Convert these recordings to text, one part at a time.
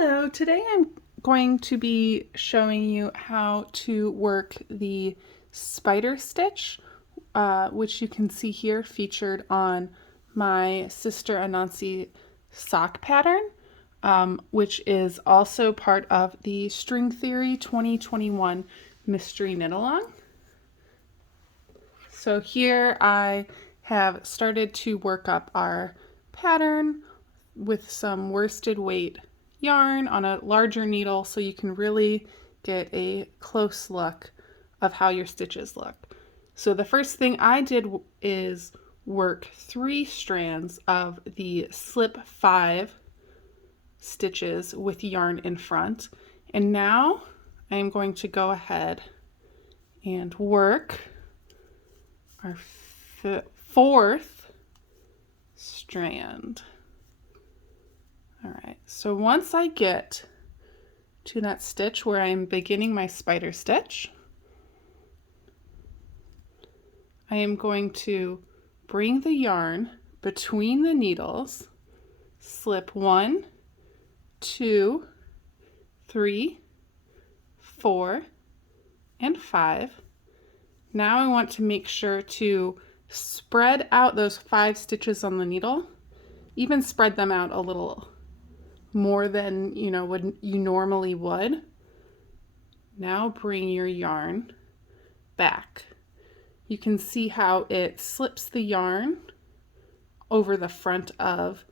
Hello, today I'm going to be showing you how to work the spider stitch, which you can see here featured on my Sister Ananse sock pattern, which is also part of the String Theory 2021 Mystery Knit Along. So here I have started to work up our pattern with some worsted weight yarn on a larger needle so you can really get a close look of how your stitches look. So the first thing I did is work 3 strands of the slip 5 stitches with yarn in front, and now I am going to go ahead and work our 4th strand. All right, so once I get to that stitch where I'm beginning my spider stitch, I am going to bring the yarn between the needles, slip 1, 2, 3, 4, and 5. Now I want to make sure to spread out those 5 stitches on the needle, even spread them out a little more than you normally would. Now bring your yarn back. You can see how it slips the yarn over the front of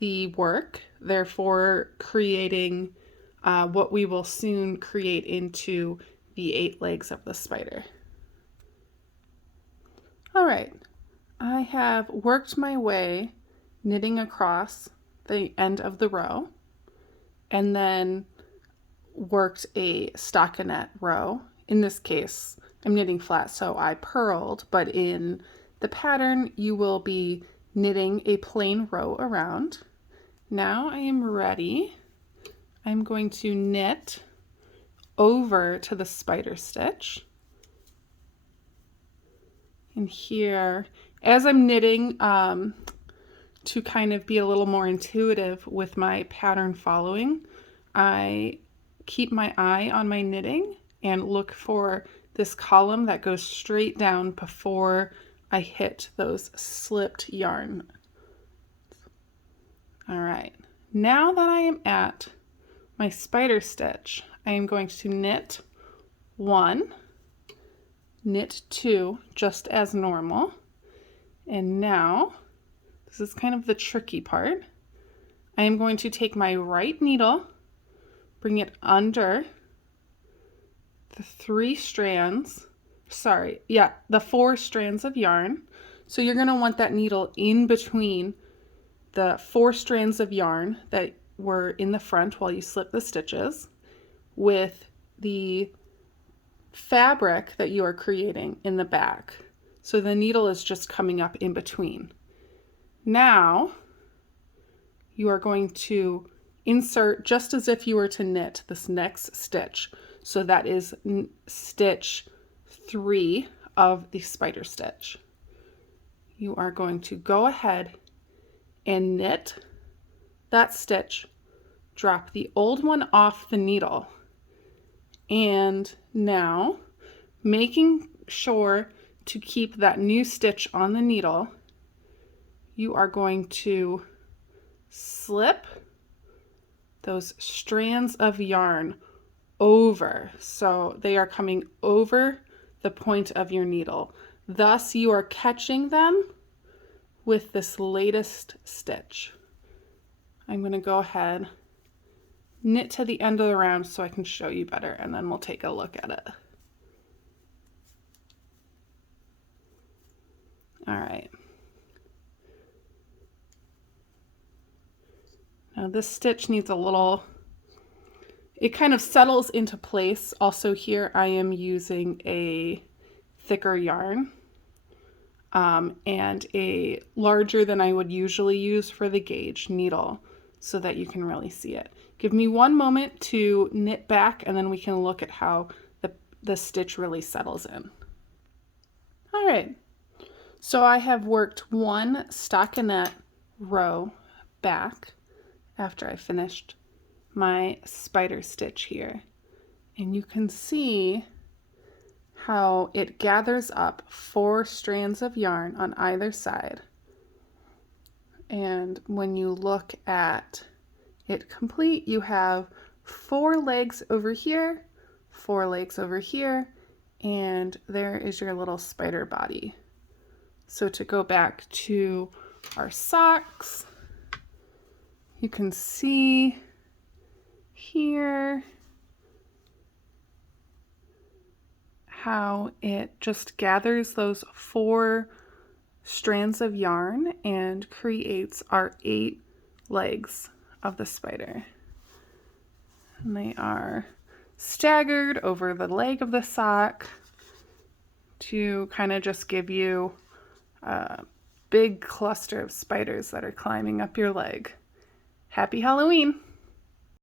the work, therefore creating what we will soon create into the 8 legs of the spider. All right, I have worked my way knitting across the end of the row and then worked a stockinette row. In this case, I'm knitting flat, so I purled, but in the pattern, you will be knitting a plain row around. Now I am ready. I'm going to knit over to the spider stitch. And here, as I'm knitting, to kind of be a little more intuitive with my pattern following, I keep my eye on my knitting and look for this column that goes straight down before I hit those slipped yarn. All right, now that I am at my spider stitch, I am going to knit 1, knit 2, just as normal, and now this is kind of the tricky part. I am going to take my right needle, bring it under the 4 strands of yarn. So you're going to want that needle in between the 4 strands of yarn that were in the front while you slip the stitches with the fabric that you are creating in the back. So the needle is just coming up in between. Now you are going to insert just as if you were to knit this next stitch. So that is stitch 3 of the spider stitch. You are going to go ahead and knit that stitch, drop the old one off the needle, and now making sure to keep that new stitch on the needle, you are going to slip those strands of yarn over, so they are coming over the point of your needle. Thus you are catching them with this latest stitch. I'm going to go ahead, knit to the end of the round so I can show you better, and then we'll take a look at it. All right. Now this stitch needs a little, it kind of settles into place. Also here I am using a thicker yarn and a larger than I would usually use for the gauge needle so that you can really see it. Give me one moment to knit back and then we can look at how the stitch really settles in. All right, so I have worked 1 stockinette row back after I finished my spider stitch here. And you can see how it gathers up 4 strands of yarn on either side. And when you look at it complete, you have 4 legs over here, 4 legs over here, and there is your little spider body. So to go back to our socks, you can see here how it just gathers those 4 strands of yarn and creates our 8 legs of the spider. And they are staggered over the leg of the sock to kind of just give you a big cluster of spiders that are climbing up your leg. Happy Halloween!